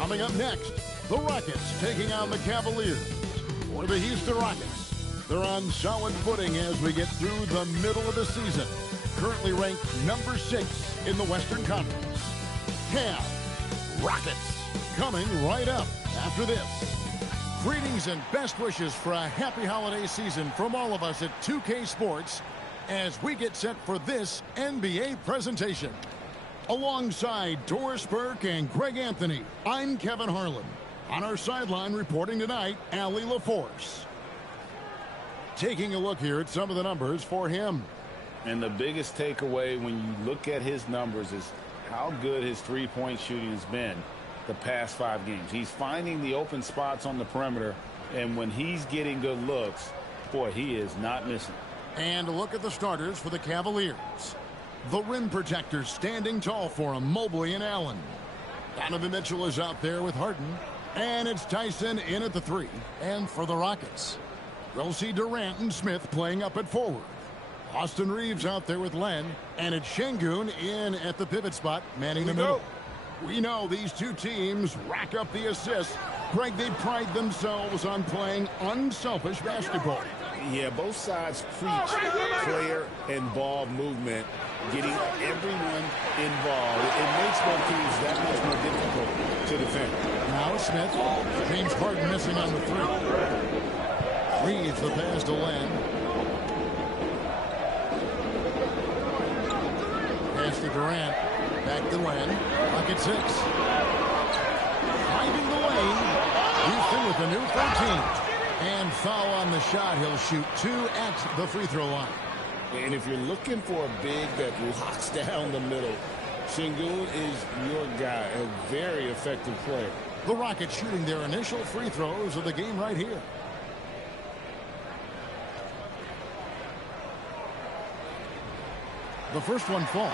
Coming up next, the Rockets taking on the Cavaliers. For the Houston Rockets, they're on solid footing as we get through the middle of the season. Currently ranked number 6 in the Western Conference. Cav Rockets coming right up after this. Greetings and best wishes for a happy holiday season from all of us at 2K Sports as we get set for this NBA presentation. Alongside Doris Burke and Greg Anthony, I'm Kevin Harlan. On our sideline reporting tonight, Allie LaForce. Taking a look here at some of the numbers for him. And the biggest takeaway when you look at his numbers is how good his three-point shooting has been the past 5 games. He's finding the open spots on the perimeter, and when he's getting good looks, boy, he is not missing. And a look at the starters for the Cavaliers. The rim protectors standing tall for him, Mobley and Allen. Donovan Mitchell is out there with Harden. And it's Tyson in at the 3. And for the Rockets, we'll see Durant and Smith playing up at forward. Austin Reeves out there with Len. And it's Şengün in at the pivot spot, manning the middle. We know these two teams rack up the assists. Greg, they pride themselves on playing unselfish basketball. Yeah, both sides preach player and ball movement, getting everyone involved. It makes both teams that much more difficult to defend. Now Smith. James Harden missing on the 3. Reads the pass to Len. Pass to Durant. Back to Len. Rocket 6. Driving the lane. Houston with a new 13. And foul on the shot. He'll shoot 2 at the free throw line. And if you're looking for a big that locks down the middle, Şengün is your guy. A very effective player. The Rockets shooting their initial free throws of the game right here. The first one falls.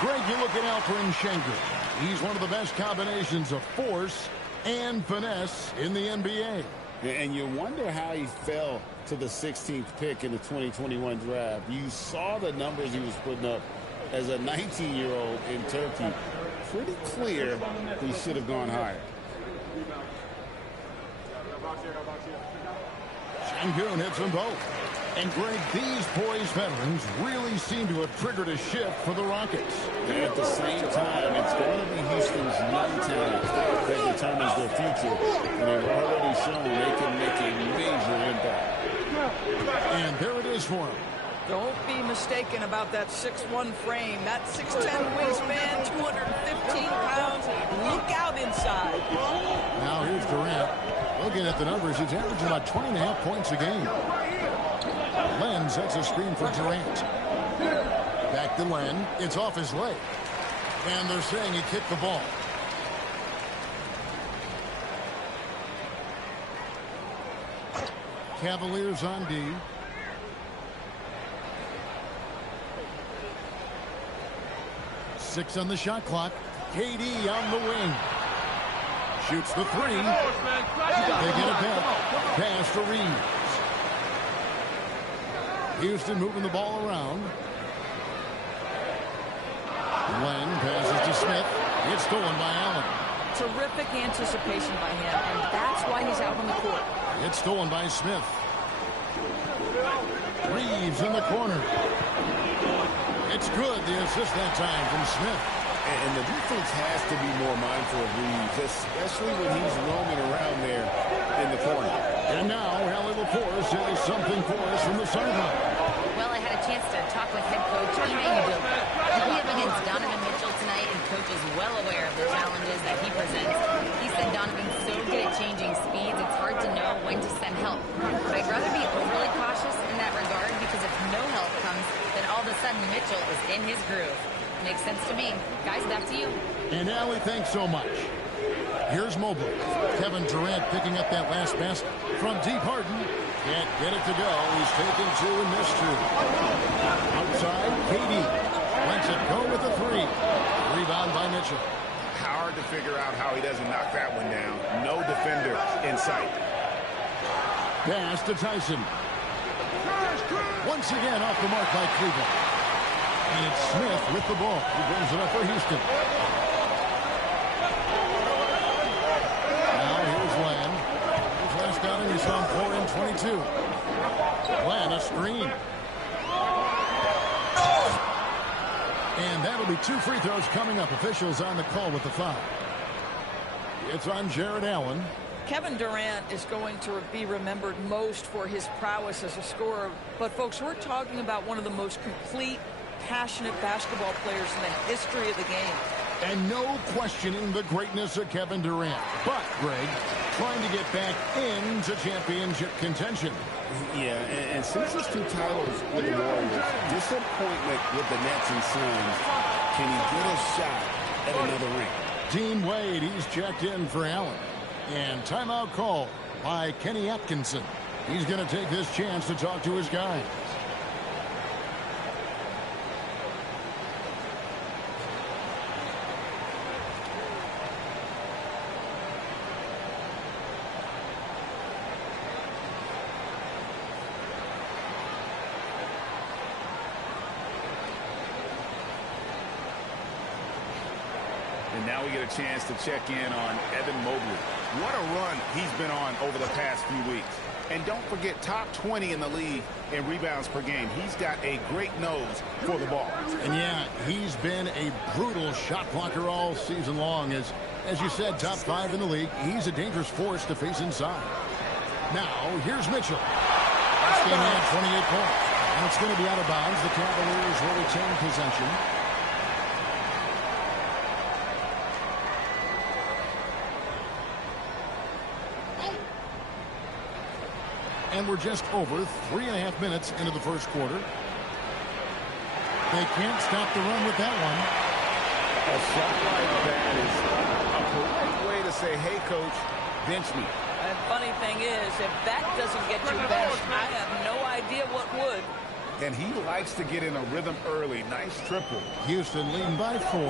Greg, you look at Alperen Şengün. He's one of the best combinations of force and finesse in the NBA. And you wonder how he fell to the 16th pick in the 2021 draft. You saw the numbers he was putting up as a 19-year-old in Turkey. Pretty clear he should have gone higher. Şengün hits them both. And Greg, these poised veterans really seem to have triggered a shift for the Rockets. And at the same time, it's going to be Houston's young talent that determines their future. And they've already shown they can make a major impact. And there it is for him. Don't be mistaken about that 6'1 frame, that 6'10 wingspan, 215 pounds. Look out inside. Now here's Durant. Looking at the numbers, he's averaging about 20.5 points a game. Len sets a screen for Durant. Back to Len. It's off his leg. And they're saying he kicked the ball. Cavaliers on D. Six on the shot clock. KD on the wing. Shoots the 3. They get it back. Pass to Reeves. Houston moving the ball around. Len passes to Smith. It's stolen by Allen. Terrific anticipation by him, and that's why he's out on the court. It's stolen by Smith. Reeves in the corner. It's good, the assist that time from Smith. And the defense has to be more mindful of Reeves, especially when he's roaming around there in the corner. And now, Allie LaForce has something for us from the sideline. Well, I had a chance to talk with head coach Ime Udoka. He'll be up against Donovan Mitchell tonight, and coach is well aware of the challenges that he presents. He said Donovan's so good at changing speeds, it's hard to know when to send help. But I'd rather be overly cautious in that regard, because if no help comes, then all of a sudden Mitchell is in his groove. Makes sense to me. Guys, back to you. And Allie, thanks so much. Here's Mobley. Kevin Durant picking up that last basket. From deep, Harden can't get it to go. He's taken 2 and missed 2. Outside, KD lets it go with the 3. Rebound by Mitchell. Hard to figure out how he doesn't knock that one down. No defender in sight. Pass to Tyson. Once again off the mark by Cleveland. And it's Smith with the ball. He brings it up for Houston. 22. Glenn, a screen. And that'll be 2 free throws coming up. Officials on the call with the foul. It's on Jared Allen. Kevin Durant is going to be remembered most for his prowess as a scorer. But, folks, we're talking about one of the most complete, passionate basketball players in the history of the game. And no questioning the greatness of Kevin Durant. But, Greg, trying to get back into championship contention. Yeah, and since his 2 titles with the Warriors, disappointment with the Nets and Suns, can he get a shot at another ring? Dean Wade, he's checked in for Allen. And timeout call by Kenny Atkinson. He's going to take this chance to talk to his guys. And now we get a chance to check in on Evan Mobley. What a run he's been on over the past few weeks. And don't forget, top 20 in the league in rebounds per game. He's got a great nose for the ball. And yeah, he's been a brutal shot blocker all season long. As you said, top 5 in the league. He's a dangerous force to face inside. Now, here's Mitchell. Last game had 28 points. And it's going to be out of bounds. The Cavaliers will retain possession. And we're just over 3.5 minutes into the first quarter. They can't stop the run with that one. A shot like that is a polite way to say, hey, coach, bench me. And funny thing is, if that doesn't get you benched, I have no idea what would. And he likes to get in a rhythm early. Nice triple. Houston leading by 4.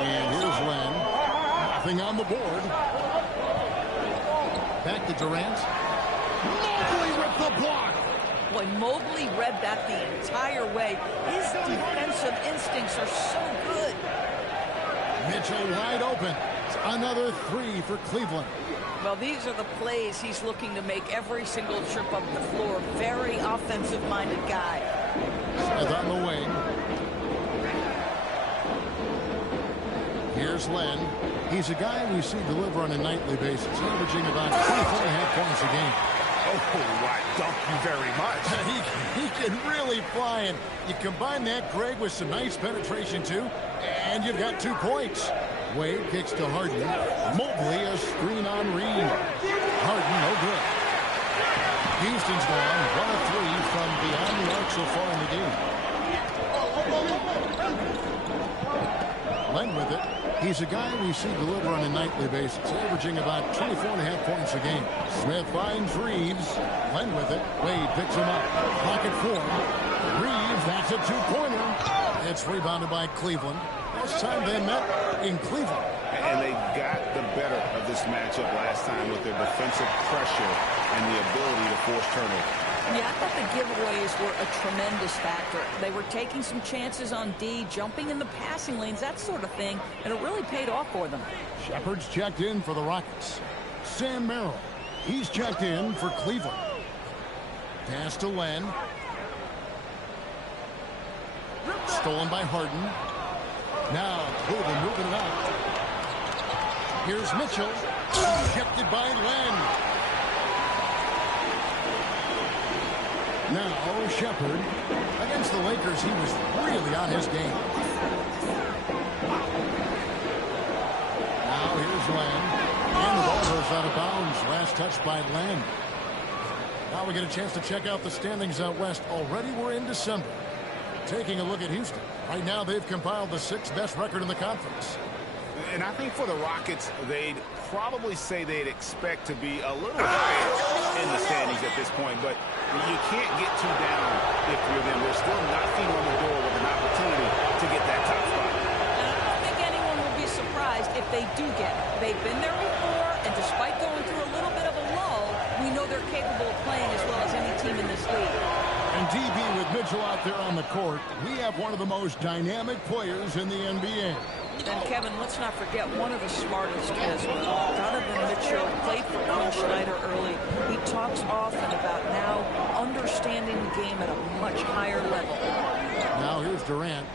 And here's Len. Nothing on the board. Back to Durant. Mobley with the block. Boy, Mobley read that the entire way. His defensive instincts are so good. Mitchell wide open. It's another 3 for Cleveland. Well, these are the plays he's looking to make every single trip up the floor. Very offensive-minded guy. Smith on the wing. Here's Len. He's a guy we see deliver on a nightly basis, averaging about 24.5 points a game. Oh, I thank you very much. He can really fly, and you combine that, Greg, with some nice penetration, too, and you've got 2 points. Wade kicks to Harden. Mobley, a screen on Reed. Harden, no good. Houston's down 1 of 3 from beyond the arc so far in the game. Len with it. He's a guy we see deliver on a nightly basis, averaging about 24.5 points a game. Smith finds Reeves. Len with it. Wade picks him up. Pocket 4. Reeves, that's a 2-pointer. It's rebounded by Cleveland. Last time they met in Cleveland. And they got the better of this matchup last time with their defensive pressure and the ability to force turnovers. Yeah, I thought the giveaways were a tremendous factor. They were taking some chances on D, jumping in the passing lanes, that sort of thing, and it really paid off for them. Shepard's checked in for the Rockets. Sam Merrill, he's checked in for Cleveland. Pass to Len. Stolen by Harden. Now Cleveland moving it out. Here's Mitchell. Shifted by Len. Now Shepard. Against the Lakers, he was really on his game. Now here's Len. And the ball goes out of bounds. Last touch by Len. Now we get a chance to check out the standings out west. Already we're in December. Taking a look at Houston. Right now they've compiled the 6th best record in the conference. And I think for the Rockets, they'd probably say they'd expect to be a little higher in the standings at this point. But you can't get too down if you're them. They're still knocking on the door with an opportunity to get that top spot. And I don't think anyone will be surprised if they do get it. They've been there before, and despite going through a little bit of a lull, we know they're capable of playing as well as any team in this league. And DB with Mitchell out there on the court, we have one of the most dynamic players in the NBA. And Kevin, let's not forget one of the smartest as well. Donovan Mitchell played for Quinn Snyder early. He talks often about now understanding the game at a much higher level. Now here's Durant.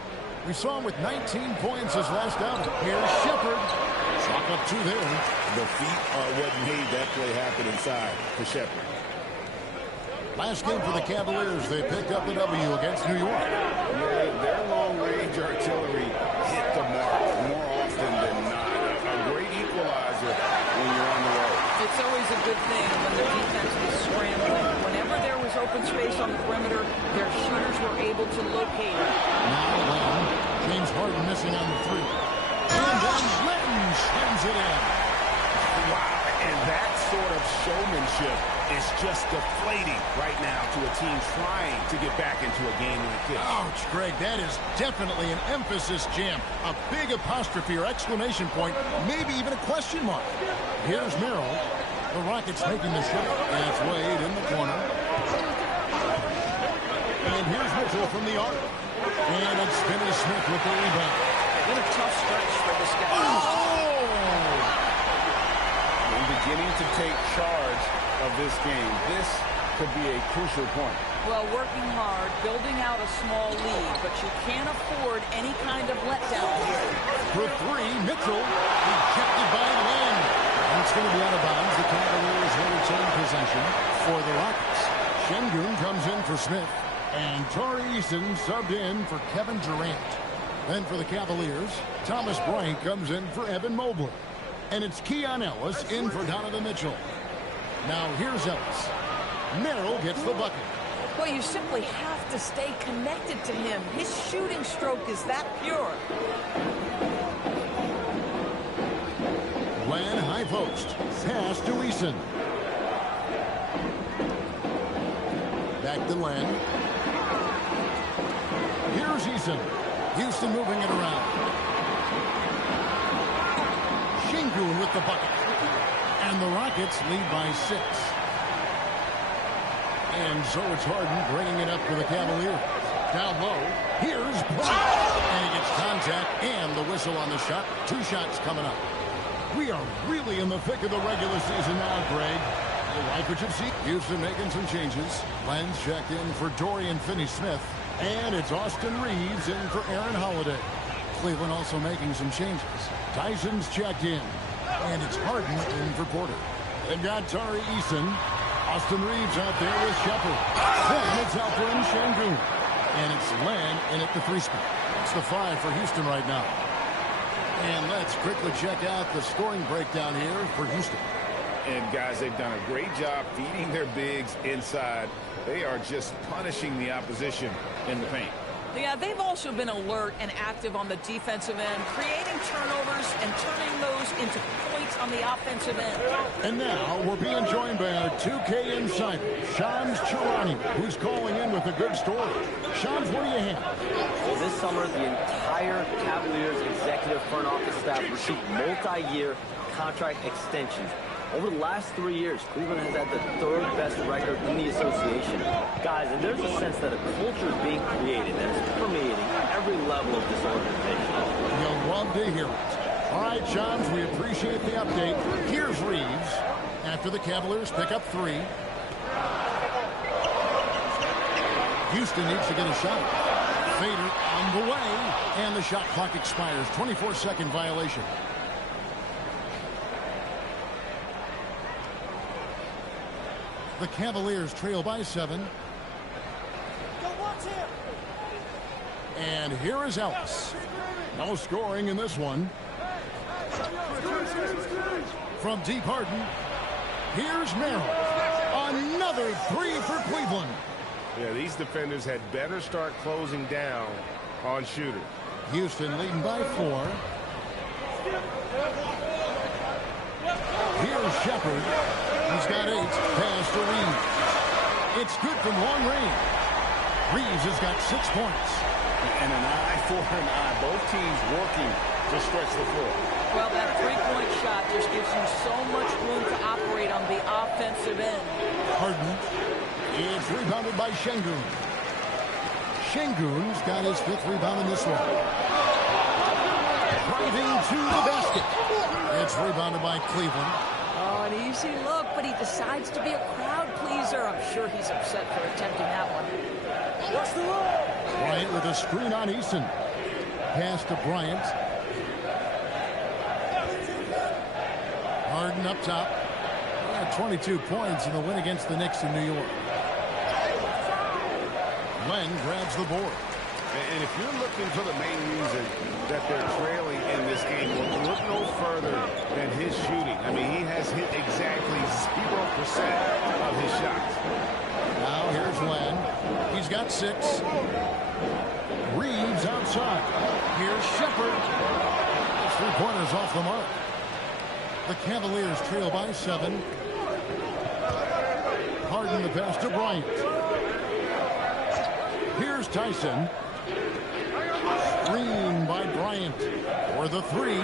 We saw him with 19 points his last outing. Here's Shepherd. Chalk up 2 there. The feet are what made that play happen inside for Shepherd. Last game for the Cavaliers, they picked up the W against New York. Yeah, their long-range artillery hit the mark more often than not. A great equalizer when you're on the road. It's always a good thing when the defense was scrambling. Whenever there was open space on the perimeter, their shooters were able to locate it. Now Len, James Harden missing on the 3. And then Len sends it in. Wow, and that sort of showmanship is just deflating right now to a team trying to get back into a game like this. Ouch, Greg, that is definitely an emphasis jam. A big apostrophe or exclamation point, maybe even a question mark. Here's Merrill. The Rockets making the shot. And it's Wade in the corner. And here's Mitchell from the arc. And it's Finney-Smith with the rebound. What a tough stretch for this guy. Beginning to take charge of this game. This could be a crucial point. Well, working hard, building out a small lead, but you can't afford any kind of letdown here. For 3, Mitchell, rejected by Len. And it's going to be out of bounds. The Cavaliers will retain possession for the Rockets. Şengün comes in for Smith. And Tari Eason subbed in for Kevin Durant. Then for the Cavaliers, Thomas Bryant comes in for Evan Mobley. And it's Keon Ellis in for Donovan Mitchell. Now here's Ellis. Merrill gets the bucket. Well, you simply have to stay connected to him. His shooting stroke is that pure. Len high post. Pass to Eason. Back to Len. Here's Eason. Houston moving it around. Şengün with the bucket. And the Rockets lead by 6. And so it's Harden bringing it up for the Cavaliers. Down low, here's Bryant. And he gets contact and the whistle on the shot. 2 shots coming up. We are really in the thick of the regular season now, Greg. You like what you see? Houston making some changes. Len's checked in for Dorian Finney-Smith. And it's Austin Reeves in for Aaron Holiday. Cleveland also making some changes. Tyson's checked in. And it's Harden in for Porter. They've got Tari Eason. Austin Reeves out there with Shepherd. Then it's Alperen Şengün. And it's Len in at the 3 spot. It's the 5 for Houston right now. And let's quickly check out the scoring breakdown here for Houston. And guys, they've done a great job feeding their bigs inside. They are just punishing the opposition in the paint. Yeah, they've also been alert and active on the defensive end, creating turnovers and turning those into points on the offensive end. And now we're being joined by our 2K insider, Shams Charania, who's calling in with a good story. Shams, what do you have? Well, this summer, the entire Cavaliers executive front office staff received multi-year contract extensions. Over the last 3 years, Cleveland has had the 3rd best record in the association. Guys, and there's a sense that a culture is being created that is permeating every level of this organization. You'll love to hear it. All right, Shams, we appreciate the update. Here's Reeves after the Cavaliers pick up 3. Houston needs to get a shot. Fader on the way, and the shot clock expires. 24-second violation. The Cavaliers trail by 7. And here is Ellis. No scoring in this one. From deep Harden, here's Merrill. Another 3 for Cleveland. Yeah, these defenders had better start closing down on shooters. Houston leading by 4. Here's Shepherd. He's got 8. Pass to Reeves. It's good from long range. Reeves has got 6 points. And an eye for an eye. Both teams working to stretch the floor. Well, that 3-point shot just gives you so much room to operate on the offensive end. Harden. It's rebounded by Şengün. Şengün's got his 5th rebound in this one. Driving to the basket. It's rebounded by Cleveland. Oh, an easy look, but he decides to be a crowd pleaser. I'm sure he's upset for attempting that one. What's the rule? Bryant with a screen on Eason. Pass to Bryant. Harden up top. 22 points in the win against the Knicks in New York. Len grabs the board. And if you're looking for the main reason that they're trailing in this game, well, look no further than his shooting. I mean, he has hit exactly 0% of his shots. Now here's Len. He's got 6. Reeves outside. Here's Shepard. His three-pointers off the mark. The Cavaliers trail by 7. Harden the pass to Bryant. Here's Tyson. Screen by Bryant for the 3.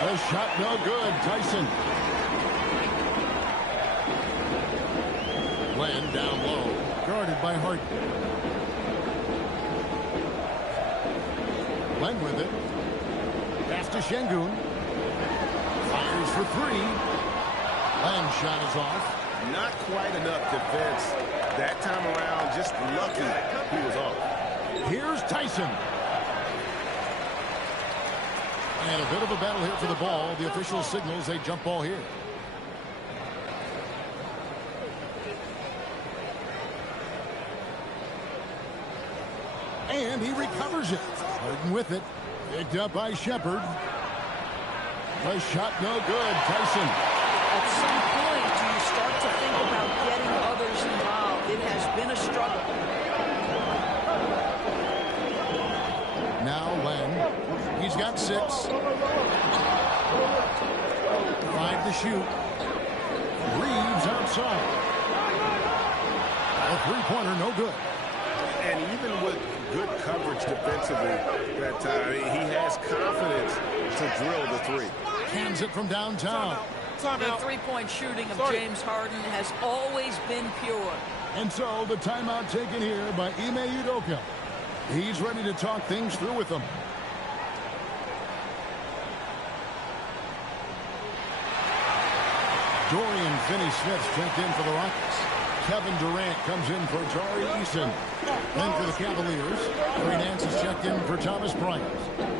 The shot no good. Tyson. Len down low. Guarded by Harden. Len with it. Pass to Şengün. Fires for 3. Len's shot is off. Not quite enough defense that time around. Just lucky he was off. Here's Tyson. And a bit of a battle here for the ball. The official signals a jump ball here. And he recovers it. Harden with it. Picked up by Shepard. The shot no good. Tyson. At some point, do you start to think about getting others involved? It has been a struggle. Now Len. He's got 6. 5 to shoot. Reeves outside. A three-pointer, no good. And even with good coverage defensively that time, he has confidence to drill the 3. Hands it from downtown. The three-point shooting of James Harden has always been pure. And so the timeout taken here by Ime Udoka. He's ready to talk things through with them. Dorian Finney-Smith checked in for the Rockets. Kevin Durant comes in for Tari Eason. Then for the Cavaliers, Larry Nance is checked in for Thomas Bryant.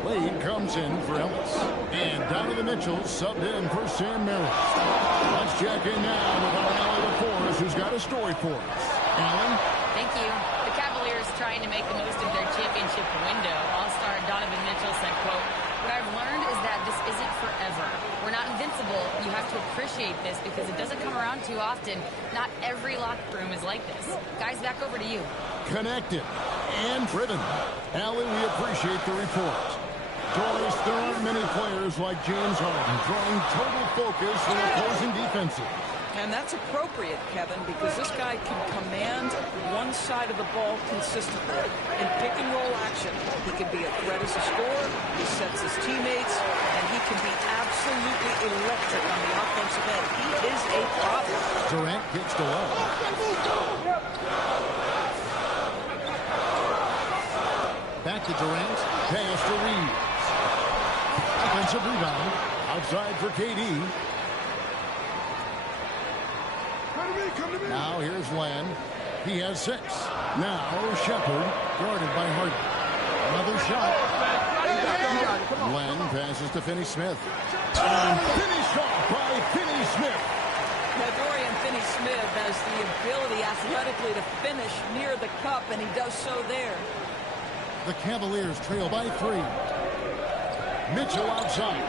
Wade comes in for Ellis. And Donovan Mitchell subbed in for Sam Merrill. Let's check in now with our Allie LaForce, who's got a story for us. Allie? Thank you. The Cavaliers trying to make the most of their championship window. All-star Donovan Mitchell said, quote, "What I've learned is that this isn't forever. We're not invincible. You have to appreciate this because it doesn't come around too often. Not every locker room is like this." Guys, back over to you. Connected and driven. Allie, we appreciate the report. Doris, there aren't many players like James Harden drawing total focus from opposing defenses. And that's appropriate, Kevin, because this guy can command one side of the ball consistently. In pick-and-roll action, he can be a threat as a scorer, he sets his teammates, and he can be absolutely electric on the offensive end. He is a problem. Durant gets to love. Back to Durant. Pass to Reeves. Offensive rebound. Outside for KD. Now here's Len. He has 6. Now Shepard, guarded by Harden. Another shot. Len passes to Finney-Smith. And finished off by Finney-Smith. Now, Dorian Finney-Smith has the ability athletically to finish near the cup, and he does so there. The Cavaliers trail by 3. Mitchell outside.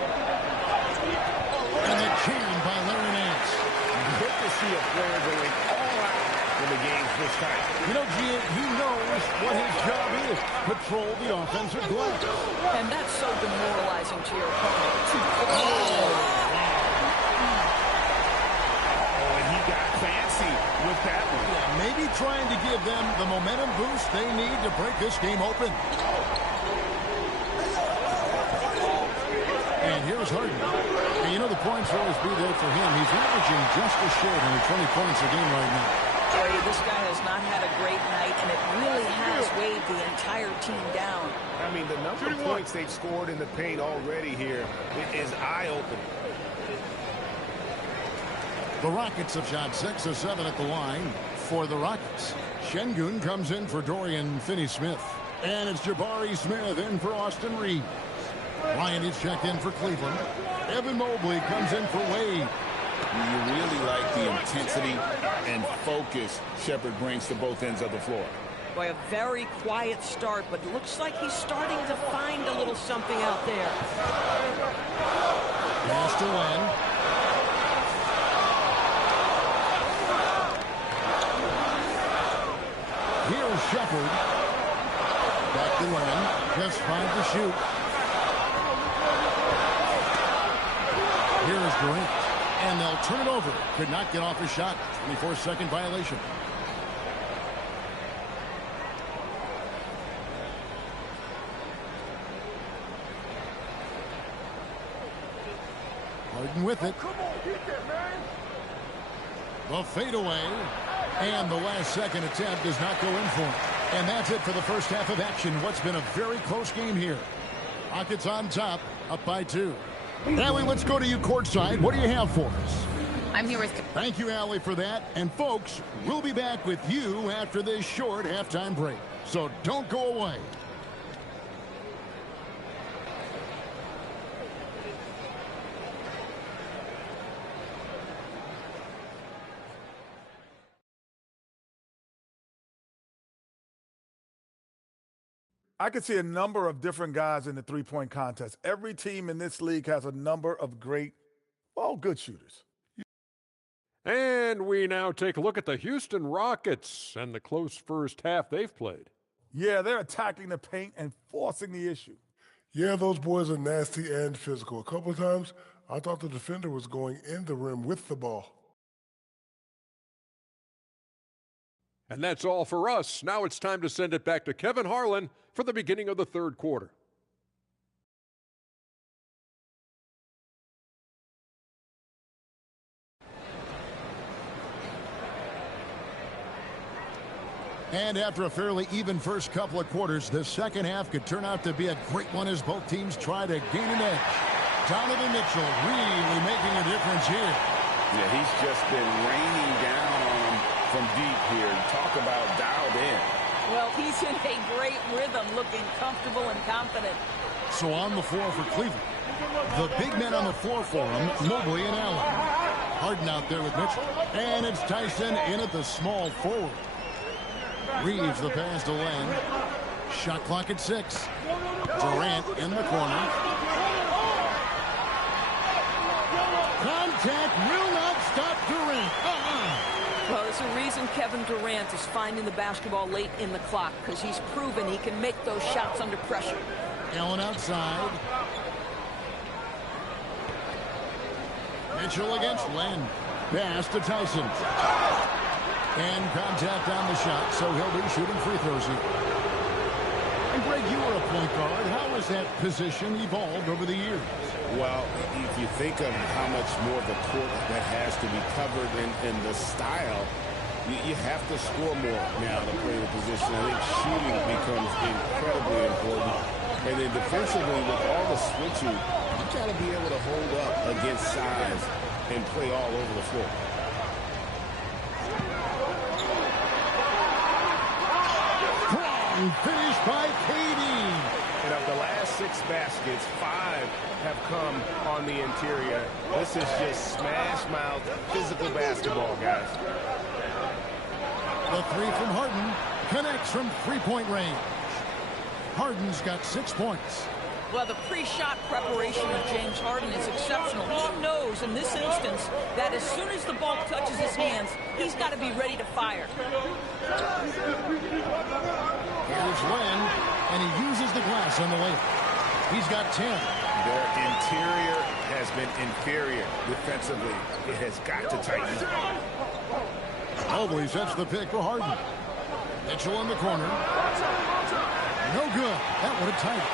And the jam by Larry Nance. Good to see a player going all out in the games this time. You know, Gian, he knows what his job is. Patrol the offensive glass. And that's so demoralizing to your opponent. Oh, and he got fancy with that one. Yeah, maybe trying to give them the momentum boost they need to break this game open. And here's Harden. And you know the points will always be there for him. He's averaging just a shade under 20 points a game right now. This guy has not had a great night, and it really has weighed the entire entire team down. I mean, the number of points they've scored in the paint already here is eye-opening. The Rockets have shot 6 of 7 at the line for the Rockets. Şengün comes in for Dorian Finney-Smith. And it's Jabari Smith in for Austin Reeves. Ryan is checked in for Cleveland. Evan Mobley comes in for Wade. You really like the intensity and focus Shepherd brings to both ends of the floor. Boy, a very quiet start, but looks like he's starting to find a little something out there. Pass to Len. Here's Shepherd. Back to Len. Just 5 to shoot. Here's Durant. And they'll turn it over. Could not get off his shot. 24-second violation. Harden with it. The fadeaway. And the last second attempt does not go in for him. And that's it for the first half of action. What's been a very close game here. Rockets on top, up by 2. Allie, let's go to you courtside. What do you have for us? I'm here with... Thank you, Allie, for that. And, folks, we'll be back with you after this short halftime break. So don't go away. I could see a number of different guys in the three-point contest. Every team in this league has a number of great, well, good shooters. And we now take a look at the Houston Rockets and the close first half they've played. Yeah, they're attacking the paint and forcing the issue. Yeah, those boys are nasty and physical. A couple of times, I thought the defender was going in the rim with the ball. And that's all for us. Now it's time to send it back to Kevin Harlan for the beginning of the third quarter. And after a fairly even first couple of quarters, the second half could turn out to be a great one as both teams try to gain an edge. Donovan Mitchell really making a difference here. Yeah, he's just been raining down on him from deep here. Talk about dialed in. Well, he's in a great rhythm, looking comfortable and confident. So on the floor for Cleveland, the big men on the floor for him, Mobley and Allen. Harden out there with Mitchell. And it's Tyson in at the small forward. Reeves the pass to Len. Shot clock at 6. Durant in the corner. Contact will not stop Durant. Well, there's a reason Kevin Durant is finding the basketball late in the clock, because he's proven he can make those shots under pressure. Allen outside. Mitchell against Len. Pass to Tyson. And contact on the shot, so he'll be shooting free throws here. And Greg, you were a point guard. How has that position evolved over the years? Well, if you think of how much more of the court that has to be covered in the style, you have to score more now to play the position. I think shooting becomes incredibly important. And then defensively, with all the switching, you got to be able to hold up against size and play all over the floor. Finished by KD. And of the last 6 baskets, 5 have come on the interior. This is just smash-mouth physical basketball, guys. The 3 from Harden connects from three-point range. Harden's got 6 points. Well, the pre-shot preparation of James Harden is exceptional. He knows in this instance that as soon as the ball touches his hands, he's got to be ready to fire. Here's Len, and he uses the glass on the layup. He's got 10. Their interior has been inferior defensively. It has got to tighten. Mobley sets the pick for Harden. Mitchell in the corner. No good. That would have tight.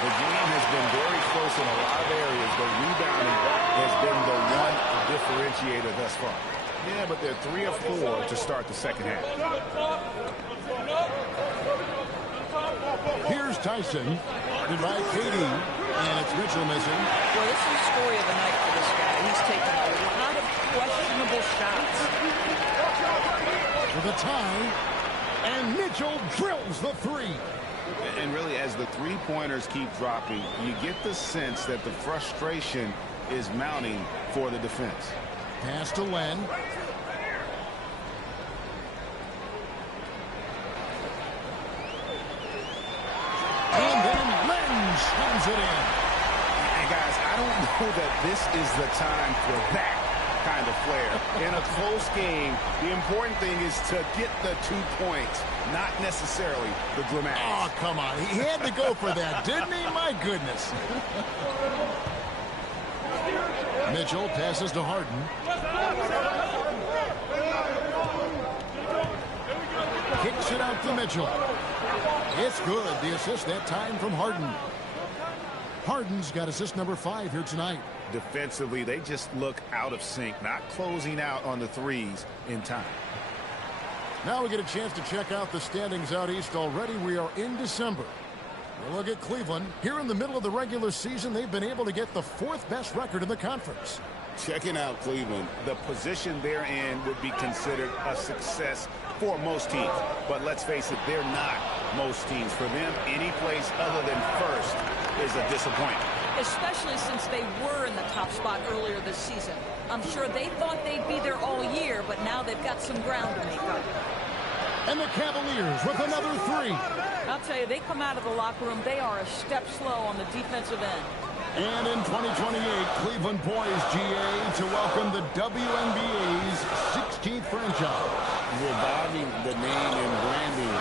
The game has been very close in a lot of areas, but rebounding has been the one differentiator thus far. Yeah, but they're 3 of 4 to start the second half. Tyson. Guarded by Katie. And it's Mitchell missing. Well, this is the story of the night for this guy. He's taken a lot of questionable shots. For the tie. And Mitchell drills the three. And really, as the three-pointers keep dropping, you get the sense that the frustration is mounting for the defense. Pass to Len. And then Len slams it in. And guys, I don't know that this is the time for that kind of flair. In a close game, the important thing is to get the 2 points, not necessarily the dramatics. Oh, come on. He had to go for that, didn't he? My goodness. Mitchell passes to Harden. Kicks it out to Mitchell. It's good. The assist that time from Harden. Harden's got assist number 5 here tonight. Defensively, they just look out of sync, not closing out on the threes in time. Now we get a chance to check out the standings out east already. We are in December. We'll look at Cleveland. Here in the middle of the regular season, they've been able to get the 4th best record in the conference. Checking out Cleveland, the position they're in would be considered a success for most teams. But let's face it, they're not most teams. For them, any place other than first is a disappointment. Especially since they were in the top spot earlier this season. I'm sure they thought they'd be there all year, but now they've got some ground to make up. And the Cavaliers with another 3. I'll tell you, they come out of the locker room, they are a step slow on the defensive end. And in 2028, Cleveland poised, GA, to welcome the WNBA's 16th franchise. Reviving the name and branding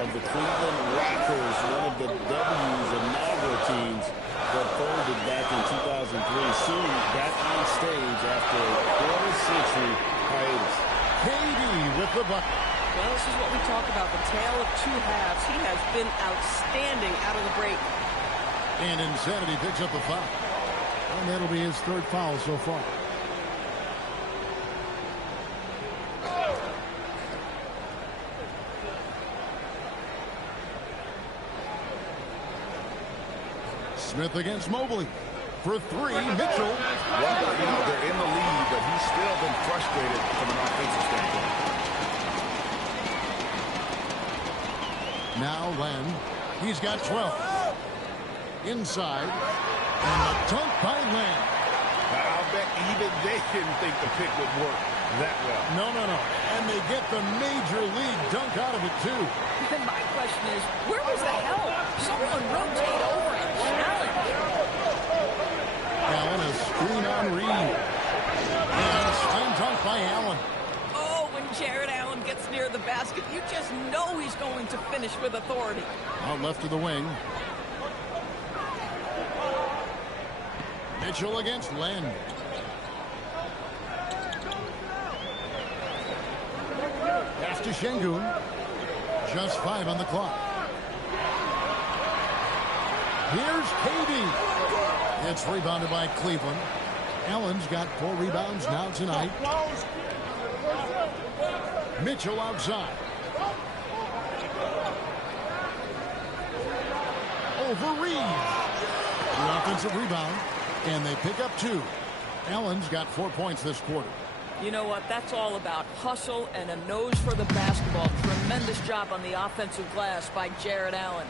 of the Cleveland Rockers, one of the W's inaugural teams that folded back in 2003, soon back on stage after a quarter-century hiatus. Katie with the bucket. Well, this is what we talk about, the tale of 2 halves. He has been outstanding out of the break. And Insanity picks up the foul. And that'll be his 3rd foul so far. Smith against Mobley. For 3, Mitchell. Well, you know, they're in the lead, but he's still been frustrated from an offensive standpoint. Now Len. He's got 12. Inside. And a dunk by Len. I'll bet even they didn't think the pick would work that well. No. And they get the major league dunk out of it, too. And my question is, where was the help? Someone rotate over and challenge. Allen, a screen on Reed. And a slam dunk by Allen. Oh, when Jared Allen gets near the basket, you just know he's going to finish with authority. Out left to the wing. Mitchell against Len. Pass to Şengün. Just 5 on the clock. Here's Katie. It's rebounded by Cleveland. Allen's got 4 rebounds now tonight. Mitchell outside. Over Reed. The offensive rebound. And they pick up 2. Allen's got 4 points this quarter. You know what? That's all about hustle and a nose for the basketball. Tremendous job on the offensive glass by Jared Allen.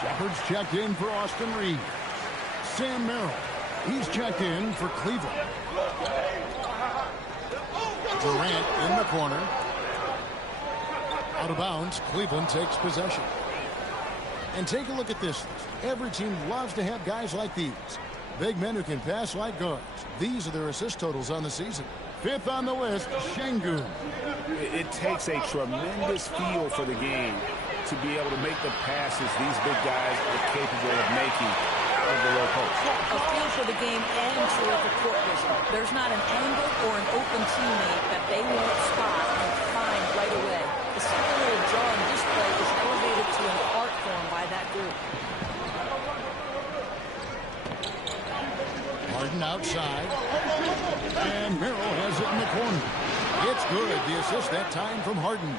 Shepard's checked in for Austin Reed. Sam Merrill. He's checked in for Cleveland. Durant in the corner. Out of bounds. Cleveland takes possession. And take a look at this. Every team loves to have guys like these. Big men who can pass like guards. These are their assist totals on the season. 5th on the list, Şengün. It takes a tremendous feel for the game to be able to make the passes these big guys are capable of making out of the low post. A feel for the game and terrific court vision. There's not an angle or an open teammate that they won't spot and find right away. The simple little draw and display is elevated to an art form by that group. Harden outside. And Merrill has it in the corner. It's good. The assist that time from Harden.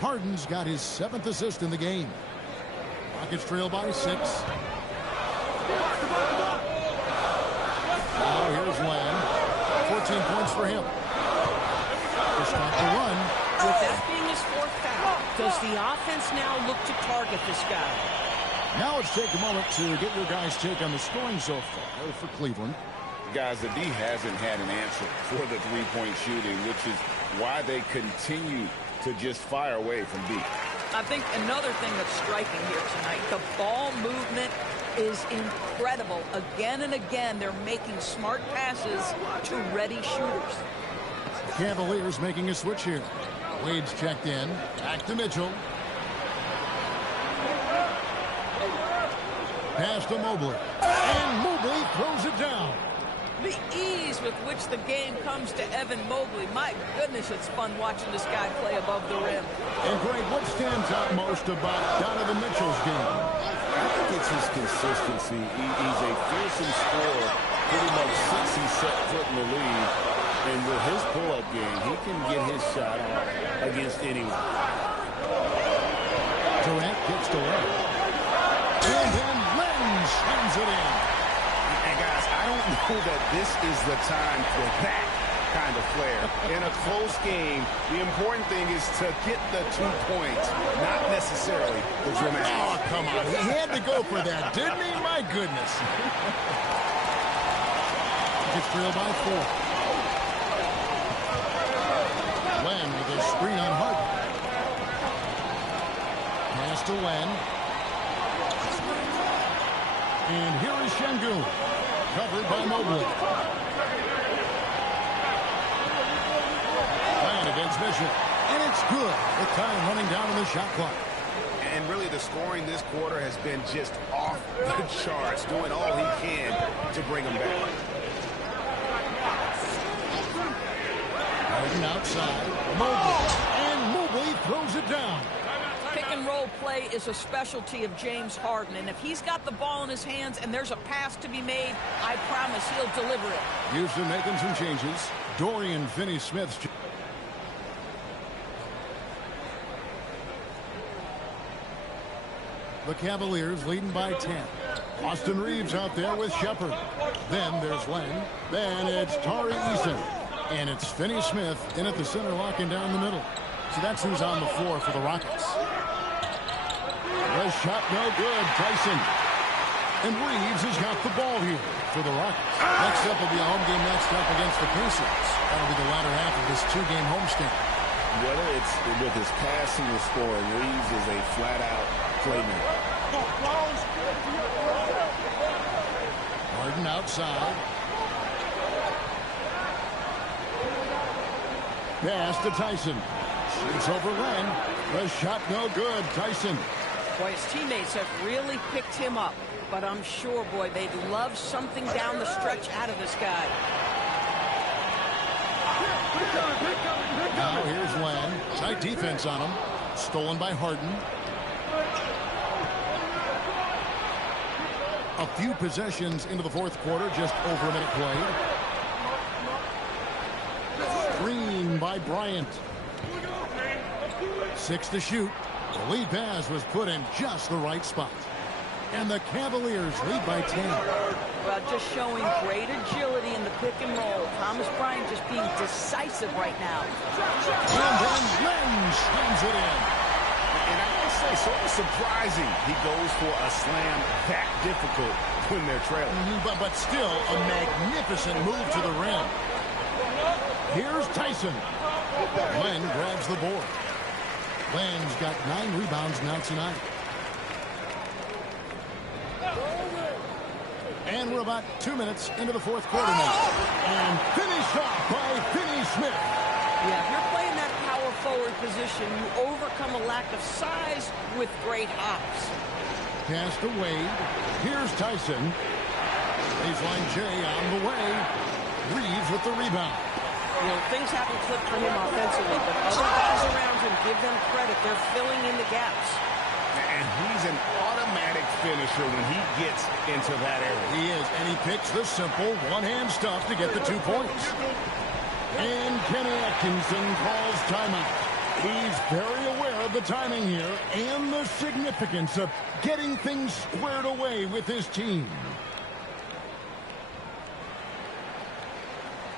Harden's got his 7th assist in the game. Rockets trail by 6. Now here's Len. 14 points for him. To stop the run. With that being his 4th foul, does the offense now look to target this guy? Now let's take a moment to get your guys' take on the scoring so far for Cleveland. Guys, the D hasn't had an answer for the three-point shooting, which is why they continue to just fire away from deep. I think another thing that's striking here tonight, the ball movement is incredible. Again and again, they're making smart passes to ready shooters. Cavaliers making a switch here. Wade's checked in. Back to Mitchell. Pass to Mobley. And Mobley throws it down. The ease with which the game comes to Evan Mobley. My goodness, it's fun watching this guy play above the rim. And Greg, what stands out most about Donovan Mitchell's game? I think it's his consistency. He's a fearsome scorer pretty much since he set foot in the league. And with his pull-up game, he can get his shot off against anyone. Durant kicks to Len. And then Len slams it in. And guys, I don't know that this is the time for that kind of flair. In a close game, the important thing is to get the 2 points, not necessarily the dramatic. Oh, come on. He had to go for that, didn't he? My goodness. Gets trailed by 4. Len with a screen on Harden. Pass to Len. And here is Şengün. Covered by Mobley. Len against Mitchell. And it's good. The time running down on the shot clock. And really the scoring this quarter has been just off the charts, doing all he can to bring them back. Harden outside. Mobley. And Mobley throws it down. Pick and roll play is a specialty of James Harden, and if he's got the ball in his hands and there's a pass to be made, I promise he'll deliver it. Houston making some changes. Dorian Finney-Smith. The Cavaliers leading by 10. Austin Reeves out there with Shepard. Then there's Len. Then it's Tari Eason. And it's Finney-Smith in at the center, locking down the middle. So that's who's on the floor for the Rockets. The shot no good. Tyson. And Reeves has got the ball here for the Rockets. Next up will be a home game next up against the Pacers. That'll be the latter half of this 2-game homestand. Whether it's with his passing or scoring, Reeves is a flat-out playmaker. Harden outside. Pass to Tyson. Shoots over Len. The shot no good. Tyson. Boy, his teammates have really picked him up. But I'm sure, boy, they'd love something down the stretch out of this guy. Now here's Len. Tight defense on him. Stolen by Harden. A few possessions into the fourth quarter. Just over a minute played. Screen by Bryant. 6 to shoot. The lead pass was put in just the right spot. And the Cavaliers lead by 10. Well, just showing great agility in the pick and roll. Thomas Bryant just being decisive right now. And then Len slams it in. And I gotta say, sort of surprising he goes for a slam that difficult when they're trailing. But still a magnificent move to the rim. Here's Tyson. Len grabs the board. Len's got 9 rebounds now tonight. And we're about 2 minutes into the fourth quarter now. And finished off by Finney-Smith. Yeah, if you're playing that power forward position, you overcome a lack of size with great hops. Pass to Wade. Here's Tyson. Baseline J on the way. Reeves with the rebound. You know, things haven't clicked for him offensively, but other guys around him, give them credit. They're filling in the gaps. And he's an automatic finisher when he gets into that area. He is, and he picks the simple one-hand stuff to get the 2 points. And Kenny Atkinson calls timeout. He's very aware aware of the timing here and the significance of getting things squared away with his team.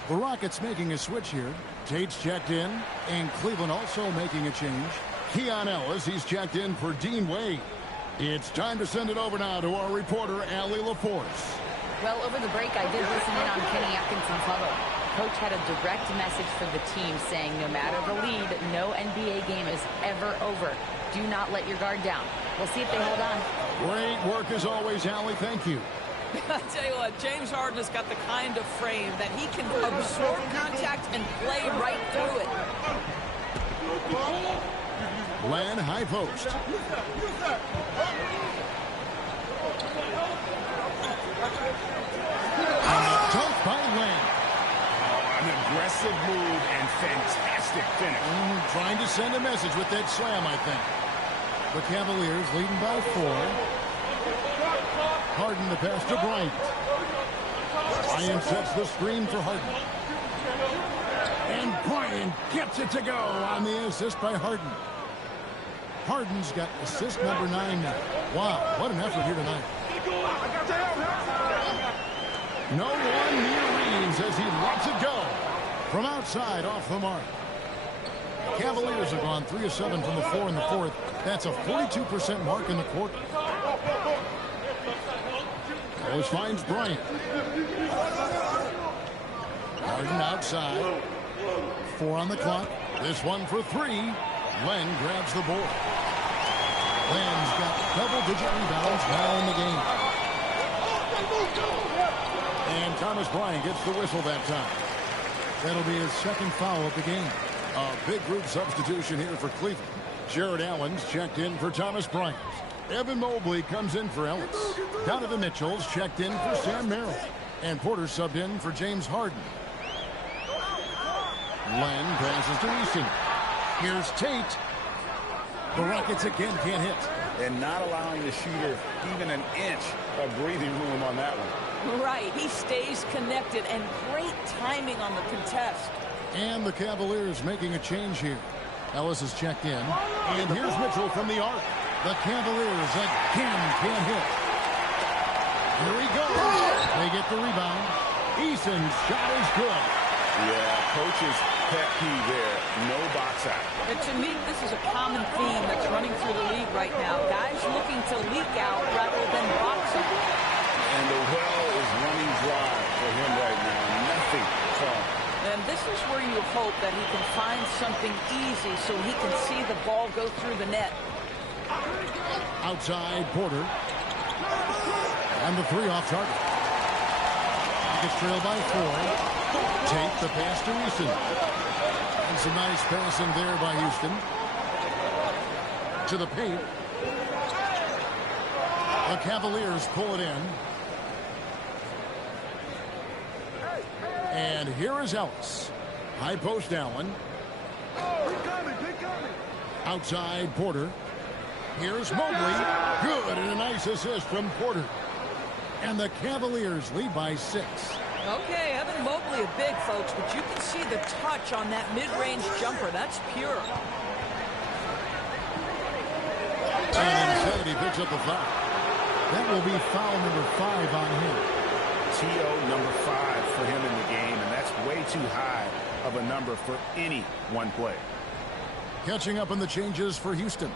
The Rockets making a switch here. Tate's checked in, and Cleveland also making a change. Keon Ellis, he's checked in for Dean Wade. It's time to send it over now to our reporter, Allie LaForce. Well, over the break, I did listen in on Kenny Atkinson's huddle. Coach had a direct message for the team saying no matter the lead, no NBA game is ever over. Do not let your guard down. We'll see if they hold on. Great work as always, Allie. Thank you. I tell you what, James Harden has got the kind of frame that he can absorb contact and play right through it. Len, high post. And a dunk by Len. An aggressive move and fantastic finish. Trying to send a message with that slam, I think. The Cavaliers leading by 4. Harden the pass to Bryant. Bryant sets the screen for Harden. And Bryant gets it to go on the assist by Harden. Harden's got assist number 9 now. Wow, what an effort here tonight. No one near Reeves as he lets it go. From outside, off the mark. The Cavaliers have gone 3 of 7 from the floor in the fourth. That's a 42% mark in the quarter. Ellis finds Bryant. Harden outside. 4 on the clock. This one for 3. Len grabs the board. Len's got double-digit rebounds now in the game. And Thomas Bryant gets the whistle that time. That'll be his second foul of the game. A big group substitution here for Cleveland. Jared Allen's checked in for Thomas Bryant. Evan Mobley comes in for Ellis. Donovan Mitchell's checked in for Sam Merrill. And Porter subbed in for James Harden. Len passes to Easton. Here's Tate. The Rockets again can't hit. And not allowing the shooter even an inch of breathing room on that one. Right, he stays connected, and great timing on the contest. And the Cavaliers making a change here. Ellis is checked in. And here's Mitchell from the arc. The Cavaliers again can't hit. Here he goes. They get the rebound. Eason's shot is good. Yeah, coach's pet peeve there. No box out. And to me, this is a common theme that's running through the league right now. Guys looking to leak out rather than box out. And the well is running dry for him right now. Nothing from. And this is where you hope that he can find something easy so he can see the ball go through the net. Outside Porter. And the 3 off target. Rockets trail by 4. Take the pass to Easton. And some nice passing there by Houston. To the paint. The Cavaliers pull it in. And here is Ellis. High post Allen. Outside Porter. Here's Mobley. Good, and a nice assist from Porter. And the Cavaliers lead by 6. Okay, Evan Mobley a big, folks, but you can see the touch on that mid-range jumper. That's pure. And instead he picks up a foul. That will be foul number 5 on him. TO number 5 for him in the game, and that's way too high of a number for any one play. Catching up on the changes for Houston.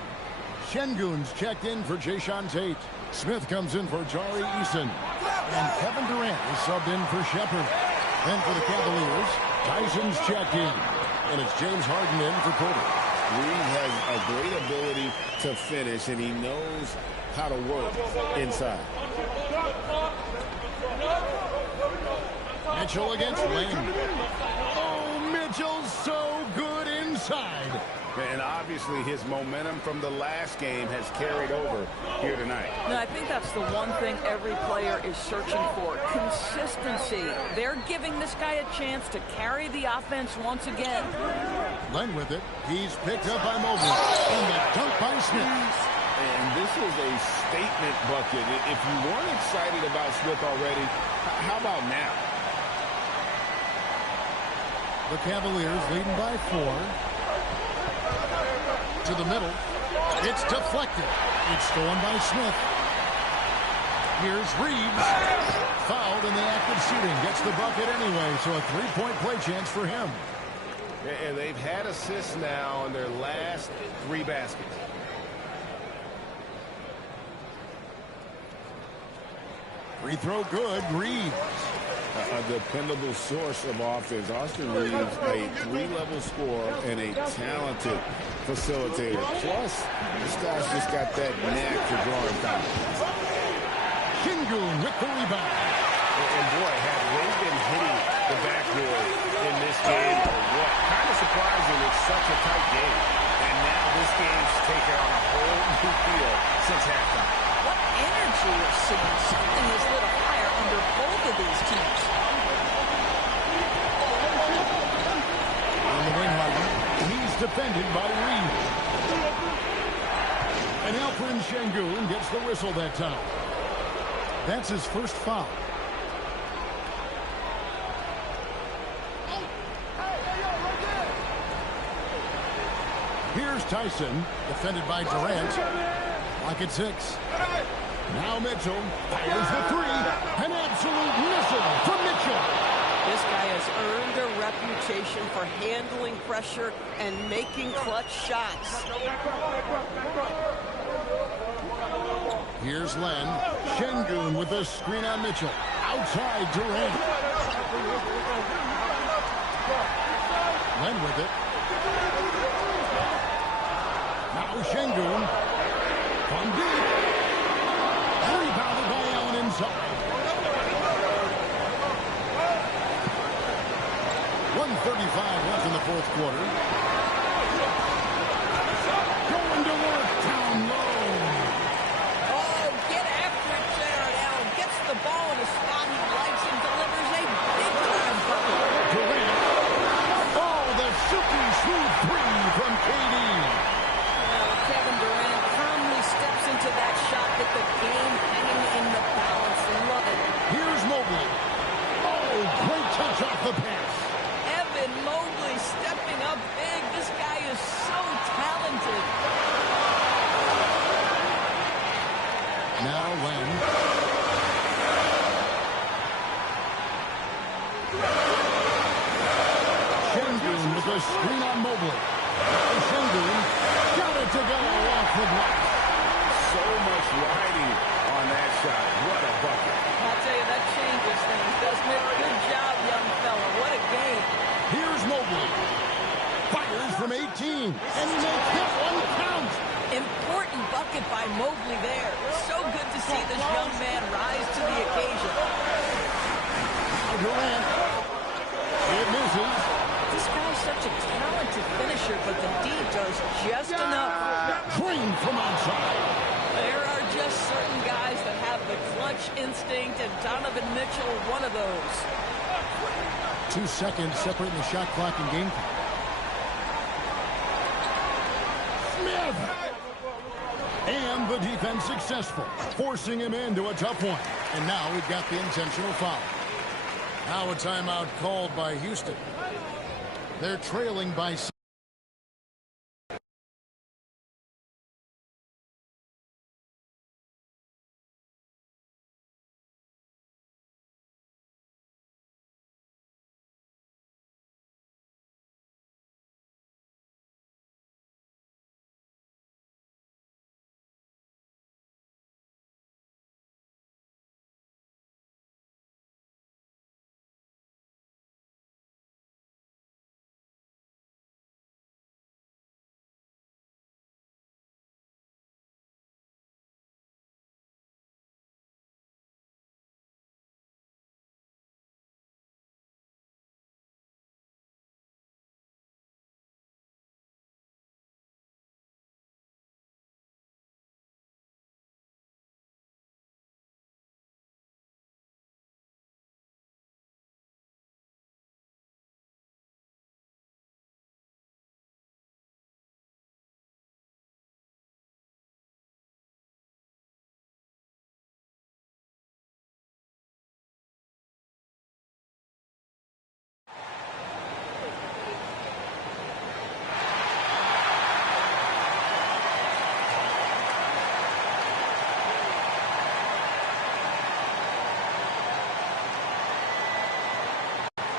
Şengün's checked in for Jayshawn Tate. Smith comes in for Jari Eason. And Kevin Durant is subbed in for Shepard. Then for the Cavaliers, Tyson's checked in. And it's James Harden in for Porter. Reed has a great ability to finish, and he knows how to work inside. Mitchell against Lane. Oh, Mitchell's so good inside. And obviously his momentum from the last game has carried over here tonight. Now, I think that's the one thing every player is searching for. Consistency. They're giving this guy a chance to carry the offense once again. Len with it. He's picked up by Mobley. And the dunk by Smith. And this is a statement bucket. If you weren't excited about Smith already, how about now? The Cavaliers leading by 4. to the middle. It's deflected. It's stolen by Smith. Here's Reeves. Fouled in the act of shooting. Gets the bucket anyway, so a three-point play chance for him. And they've had assists now in their last 3 baskets. Free throw good. Reeves. A dependable source of offense. Austin Reeves, a 3-level scorer and a talented facilitator. Plus, this guy's just got that knack for drawing fouls. Şengün with the rebound. And boy, have they been hitting the backboard in this game or what? Kind of surprising. It's such a tight game. And now this game's taken on a whole new feel since halftime. What energy you're seeing. Something is lit a fire under both of these teams. On the wing, he's defended by Reeves. And Alperen Şengün gets the whistle that time. That's his first foul. Here's Tyson, defended by Durant. Clock at 6. Now Mitchell fires the three. An absolute missile from Mitchell. This guy has earned a reputation for handling pressure and making clutch shots. Here's Len. Şengün with a screen on Mitchell. Outside Durant. Len with it. Now Şengün. From deep. Rebounded by Allen inside. 1:35 left in the fourth quarter. Going to work down low. Oh, get after it, Jared Allen. Gets the ball in a spot he likes and delivers a big-time bucket. Durant. Oh, the silky smooth three from KD. Kevin Durant firmly steps into that shot with the game hanging in the balance. Love it. Here's Mobley. Oh, great touch off the pass. Evan Mobley stepping up big. This guy is so talented. Now Len. Şengün with a screen on Mobley. Şengün got it to go off the glass. So much riding on that shot. What a bucket. I'll tell you, that changes things, doesn't it? Good job, young fella. What a game. Here's Mobley. Fires from 18. And he makes this one count. Important bucket by Mobley there. So good to see this young man rise to the occasion. Durant. It misses. This guy's such a talented finisher, but the D does just enough. Drained from outside. There are just certain guys that have the clutch instinct, and Donovan Mitchell, one of those. 2 seconds separating the shot clock and game clock. Smith! And the defense successful, forcing him into a tough one. And now we've got the intentional foul. Now a timeout called by Houston. They're trailing by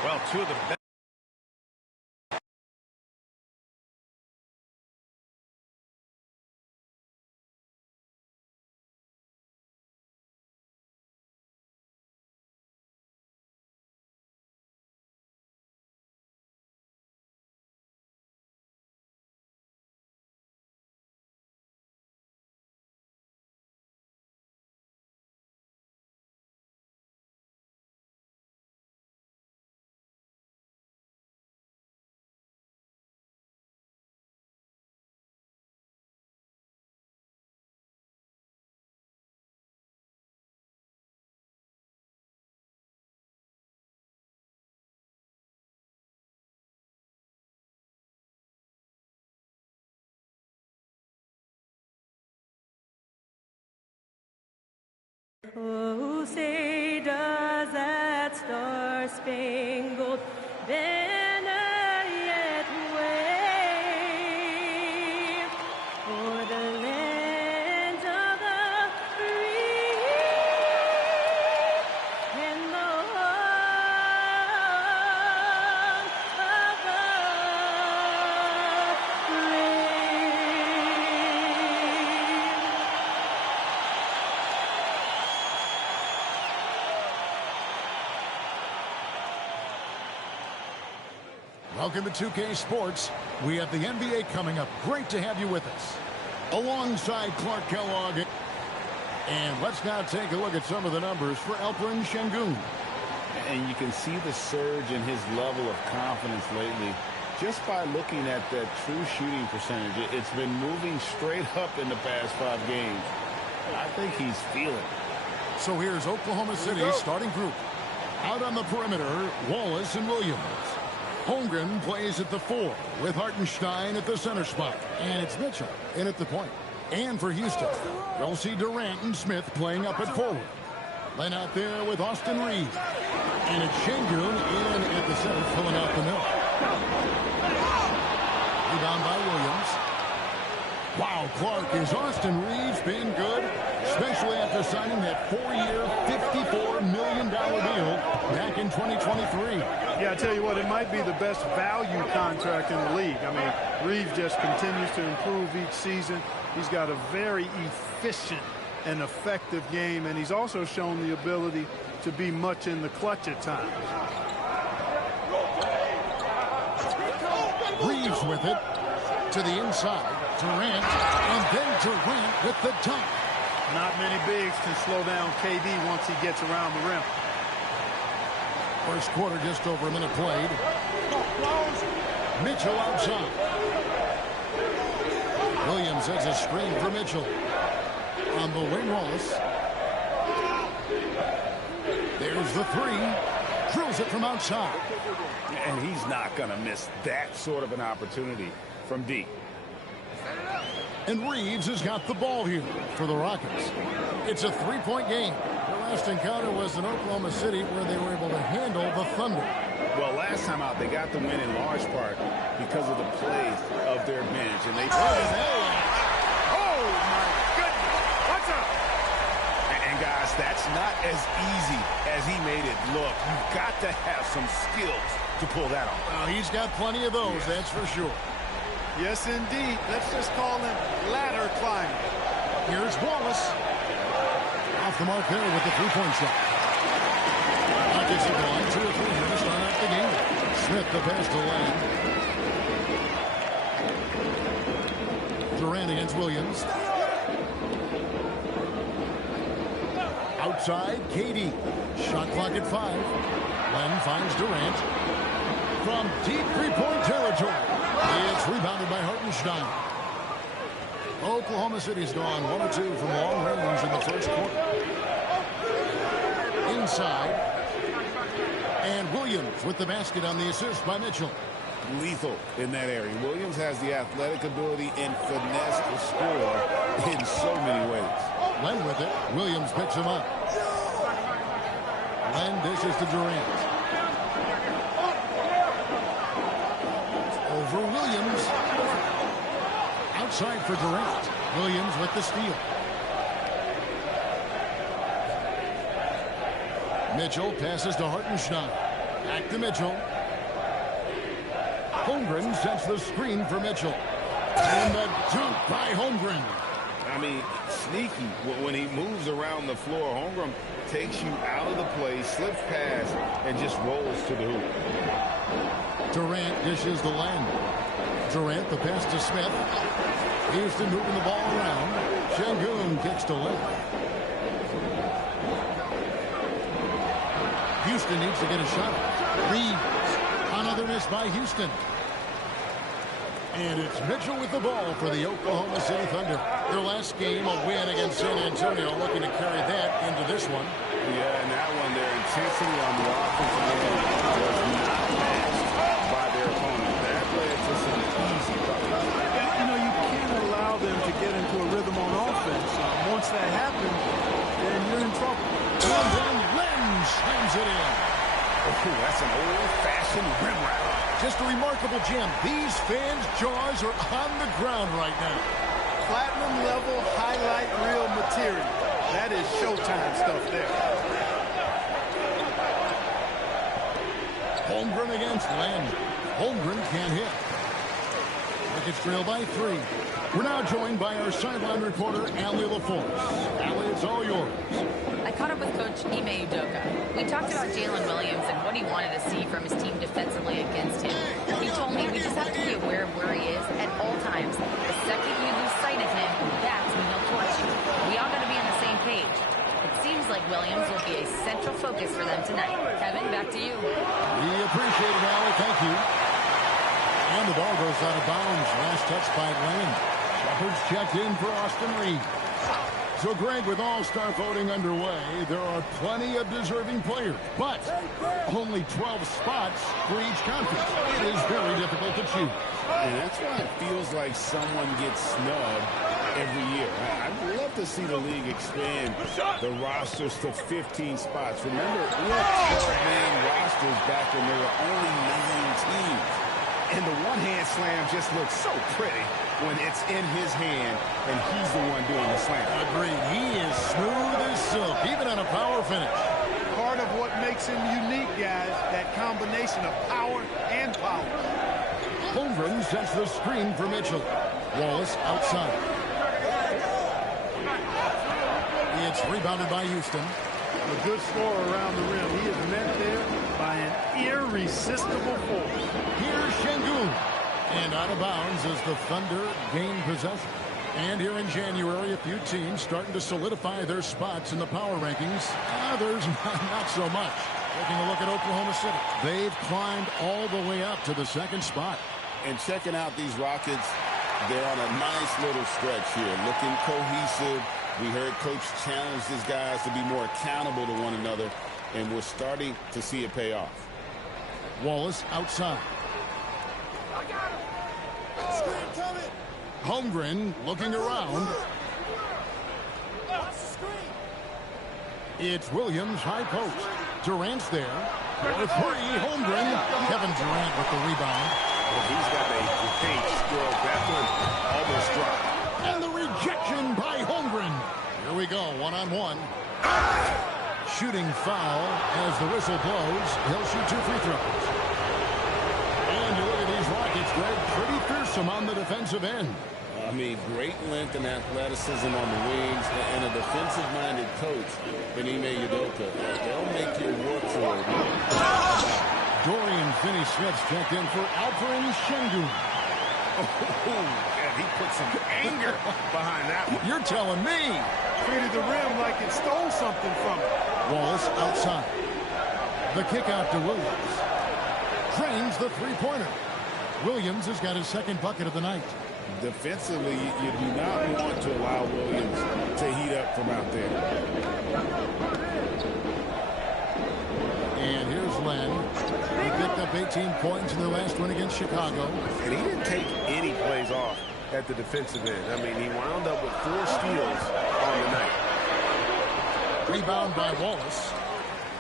Well, two of the best. Oh, say does that star-spangled banner yet wave for the land of the free and the home of the brave. Welcome to 2K Sports. We have the NBA coming up. Great to have you with us. Alongside Clark Kellogg. And let's now take a look at some of the numbers for Alperen Şengün. And you can see the surge in his level of confidence lately just by looking at that true shooting percentage. It's been moving straight up in the past 5 games. I think he's feeling it. So here's Oklahoma City's starting group. Out on the perimeter, Wallace and Williams. Holmgren plays at the 4 with Hartenstein at the center spot. And it's Mitchell in at the point. And for Houston, we'll see Durant and Smith playing up at forward. Len out there with Austin Reeves. And it's Şengün in at the center, filling out the middle. Rebound by Williams. Wow, Clark, has Austin Reeves been good? Especially after signing that 4-year, $54 million deal back in 2023. Yeah, I tell you what, it might be the best value contract in the league. I mean, Reeves just continues to improve each season. He's got a very efficient and effective game, and he's also shown the ability to be much in the clutch at times. Reeves with it to the inside. Durant, and then Durant with the dunk. Not many bigs can slow down KD once he gets around the rim. First quarter, just over a minute played. Mitchell outside. Williams has a screen for Mitchell. On the wing, Wallace. There's the 3. Drills it from outside. And he's not going to miss that sort of an opportunity from deep. And Reeves has got the ball here for the Rockets. It's a 3-point game. Their last encounter was in Oklahoma City, where they were able to handle the Thunder. Well, last time out, they got the win in large part because of the play of their bench. And they oh, my goodness. What's up? And guys, that's not as easy as he made it look. You've got to have some skills to pull that off. Well, he's got plenty of those, that's for sure. Yes, indeed. Let's just call him ladder climbing. Here's Wallace. Off the mark there with the 3-point shot. Rockets are gone 2 or 3 here to start out the game. Smith the pass to Lane. Durant against Williams. Outside, KD. Shot clock at 5. Len finds Durant. From deep 3-point territory. It's rebounded by Hartenstein. Oklahoma City's gone 1 or 2 from long range in the first quarter. Inside. And Williams with the basket on the assist by Mitchell. Lethal in that area. Williams has the athletic ability and finesse to score in so many ways. Len with it. Williams picks him up. Len dishes to Durant. Over Williams. Outside for Durant. Williams with the steal. Mitchell passes to Hartenstein. Back to Mitchell. Holmgren sets the screen for Mitchell. And the dunk by Holmgren. I mean, sneaky. When he moves around the floor, Holmgren takes you out of the play, slips past, and just rolls to the hoop. Durant dishes the lane. Durant, the pass to Smith. Houston moving the ball around. Şengün kicks to left. Houston needs to get a shot. Reeves. Another miss by Houston. And it's Mitchell with the ball for the Oklahoma City Thunder. Their last game, a win against San Antonio, looking to carry that into this one. Yeah, and that one, their intensity on the offensive end was not matched by their opponent. That led to some easy buckets. You know, you can't allow them to get into a rhythm on offense. Once that happens, then you're in trouble. And then Len slams it in. Oh, that's an old-fashioned rim route. Just a remarkable jam. These fans' jaws are on the ground right now. Platinum level highlight reel material. That is Showtime stuff there. Holmgren against Len. Holmgren can't hit. Rockets trail by 3. We're now joined by our sideline reporter, Allie LaForce. Allie, it's all yours. I caught up with Coach Ime Udoka. We talked about Jalen Williams and what he wanted to see from his team defensively against him. He told me we just have to be aware of where he is at all times. The second you lose sight of him, that's when he'll torch you. We all got to be on the same page. It seems like Williams will be a central focus for them tonight. Kevin, back to you. We appreciate it, Allie. Thank you. And the ball goes out of bounds. Last touch by Len. Shepard's checked in for Austin Reed. So, Greg, with all-star voting underway, there are plenty of deserving players, but only 12 spots for each conference. It is very difficult to choose. And that's why it feels like someone gets snubbed every year. I'd love to see the league expand the rosters to 15 spots. Remember, we had 12-man rosters back when there were only 9 teams. And the one-hand slam just looks so pretty when it's in his hand and he's the one doing the slam. Agreed. He is smooth as silk, even on a power finish. Part of what makes him unique, guys, that combination of power and power. Holmgren sets the screen for Mitchell. Wallace outside. It's rebounded by Houston. A good scorer around the rim. He is met there by an irresistible force. Here's Şengün. And out of bounds as the Thunder gain possession. And here in January, a few teams starting to solidify their spots in the power rankings. Others, not so much. Taking a look at Oklahoma City. They've climbed all the way up to the 2nd spot. And checking out these Rockets, they're on a nice little stretch here. Looking cohesive. We heard Coach challenge these guys to be more accountable to one another. And we're starting to see it pay off. Wallace outside. Holmgren looking around. It's Williams, high post. Durant's there. For 3, Holmgren. Kevin Durant with the rebound. Well, he's got a great stroke. That one almost dropped. And the rejection by Holmgren. Here we go, one-on-one. Shooting foul as the whistle blows. He'll shoot 2 free throws. And you look at these Rockets, Greg, pretty fearsome on the defensive end. I mean, great length and athleticism on the wings, and a defensive-minded coach, Ime Udoka. They'll make you work for it. Dorian Finney-Smith checked in for Alperen Şengün. And he put some anger behind that one. You're telling me. Treated the rim like it stole something from him. Wallace outside. The kick out to Williams. Drains the three-pointer. Williams has got his 2nd bucket of the night. Defensively, you do not want to allow Williams to heat up from out there. And here's Len. He picked up 18 points in their last win against Chicago. And he didn't take any plays off at the defensive end. I mean, he wound up with 4 steals on the night. Rebound by Wallace.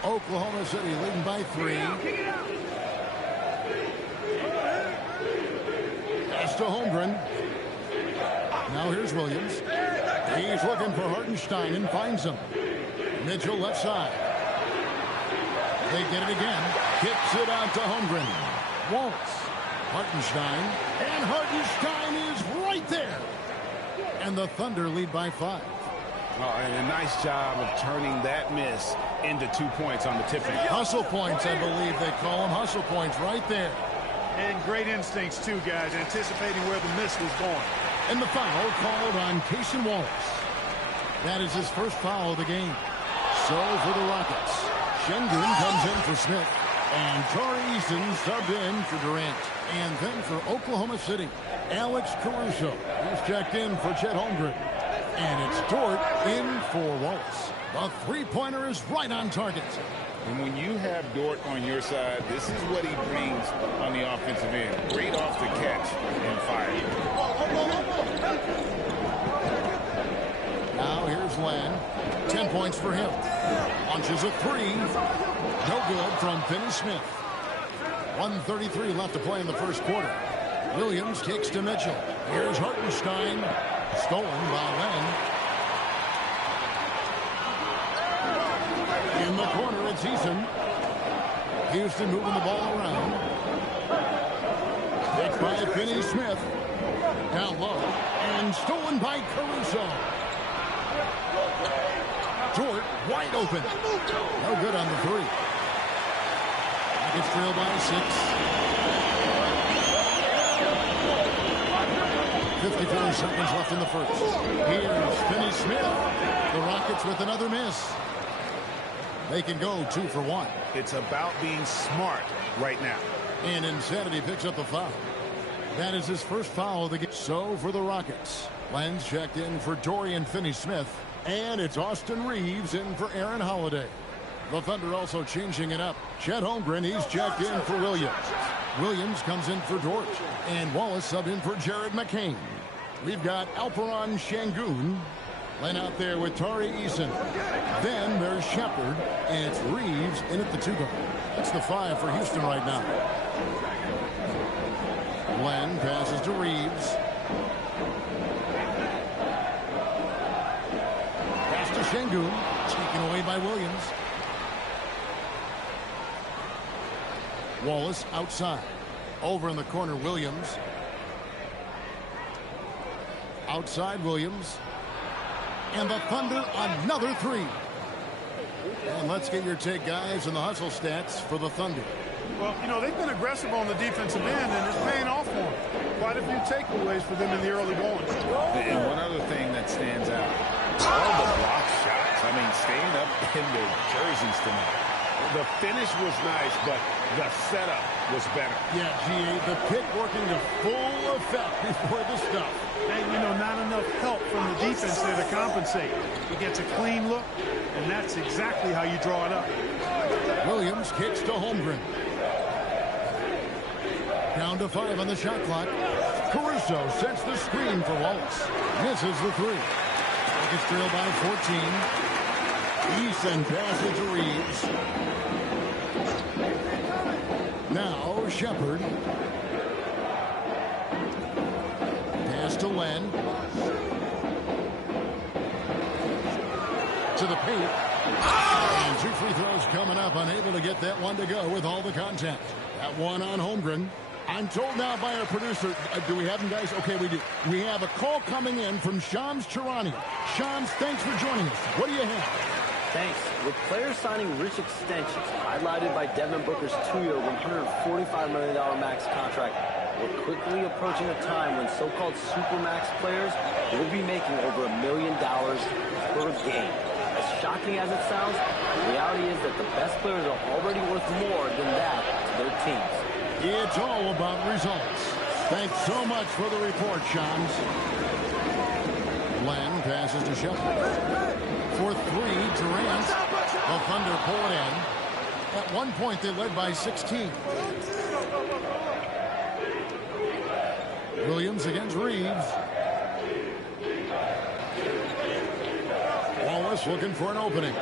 Oklahoma City leading by 3. Pass to Holmgren. Now here's Williams. He's looking for Hartenstein and finds him. Mitchell left side. They get it again. Kicks it out to Holmgren. Wallace. Hartenstein. And Hartenstein is right there. And the Thunder lead by 5. Oh, and a nice job of turning that miss into 2 points on the tipping. Hustle points, I believe they call them. Hustle points right there. And great instincts, too, guys, anticipating where the miss was going. And the foul called on Cason Wallace. That is his first foul of the game. So for the Rockets, Şengün comes in for Smith. And Tari Eason subbed in for Durant. And then for Oklahoma City, Alex Caruso. He's checked in for Chet Holmgren. And it's Dort in for Wallace. The three-pointer is right on target. And when you have Dort on your side, this is what he brings on the offensive end. Great off the catch and fire. Now here's Len. 10 points for him. Launches a three. No good from Finney-Smith. 1:33 left to play in the first quarter. Williams kicks to Mitchell. Here's Hartenstein. Stolen by Len. In the corner, it's Eason. Houston moving the ball around. Picked by Finney-Smith. Down low. And stolen by Caruso. Dort wide open. No good on the three. Rockets trail by 6. 54 seconds left in the first. Here's Finney-Smith. The Rockets with another miss. They can go 2 for 1. It's about being smart right now. And Insanity picks up the foul. That is his first foul of the game. So for the Rockets, Len's checked in for Dorian Finney-Smith. And it's Austin Reeves in for Aaron Holiday. The Thunder also changing it up. Chet Holmgren, he's checked in for Williams. Williams comes in for Dort. And Wallace subbed in for Jared McCain. We've got Alperon Şengün. Len out there with Tari Eason. Then there's Shepard. And it's Reeves in at the 2-guard. That's the 5 for Houston right now. Len passes to Reeves. Pass to Şengün. Taken away by Williams. Wallace outside. Over in the corner, Williams. Outside, Williams. And the Thunder, another three. And let's get your take, guys, on the hustle stats for the Thunder. Well, you know, they've been aggressive on the defensive end, and it's paying off for them. Quite a few takeaways for them in the early going. And one other thing that stands out, all the block shots. I mean, staying up in their jerseys tonight. The finish was nice, but the setup was better. Yeah, GA, the pick working to full effect before the stuff. And, you know, not enough help from the defense there to compensate. He gets a clean look, and that's exactly how you draw it up. Williams kicks to Holmgren. Down to 5 on the shot clock. Caruso sets the screen for Wallace. Misses the three. Rockets trail by 14. Eason passes to Reeves. Now Shepard. Pass to Len. To the paint. And 2 free throws coming up. Unable to get that one to go with all the contact. That one on Holmgren. I'm told now by our producer, do we have him, guys? Okay, we do. We have a call coming in from Shams Charania. Shams, thanks for joining us. What do you have? Thanks. With players signing rich extensions, highlighted by Devin Booker's 2-year, $145 million max contract, we're quickly approaching a time when so-called supermax players will be making over $1 million per game. As shocking as it sounds, the reality is that the best players are already worth more than that to their teams. It's all about results. Thanks so much for the report, Shams. Len passes to Shepard. For 3, Durant. The Thunder pull it in. At one point, they led by 16. Williams against Reeves. Wallace looking for an opening.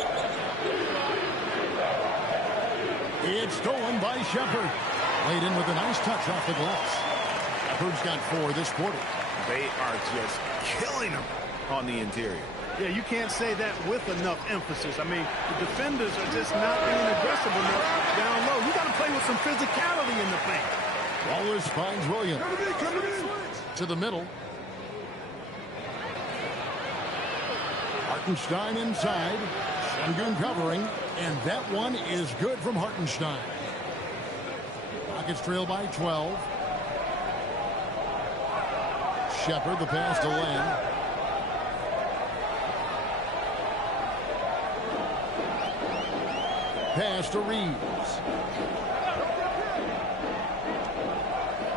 It's stolen by Shepard. Laid in with a nice touch off the glass. Shepard's got 4 this quarter. They are just killing them on the interior. Yeah, you can't say that with enough emphasis. I mean, the defenders are just not being aggressive enough down low. You got to play with some physicality in the paint. Wallace finds Williams to the middle. Hartenstein inside. Sengun covering, and that one is good from Hartenstein. Rockets trail by 12. Shepard, the pass to Len. Pass to Reeves.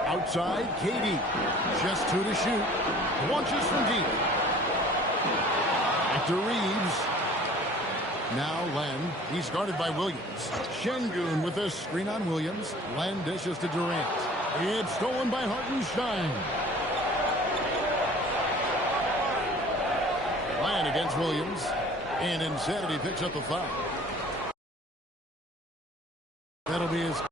Outside, KD. Just 2 to shoot. Launches from deep. Back to Reeves. Now Len. He's guarded by Williams. Sengun with a screen on Williams. Len dishes to Durant. It's stolen by Hartenstein. Len against Williams. And Insanity picks up the foul. That'll be his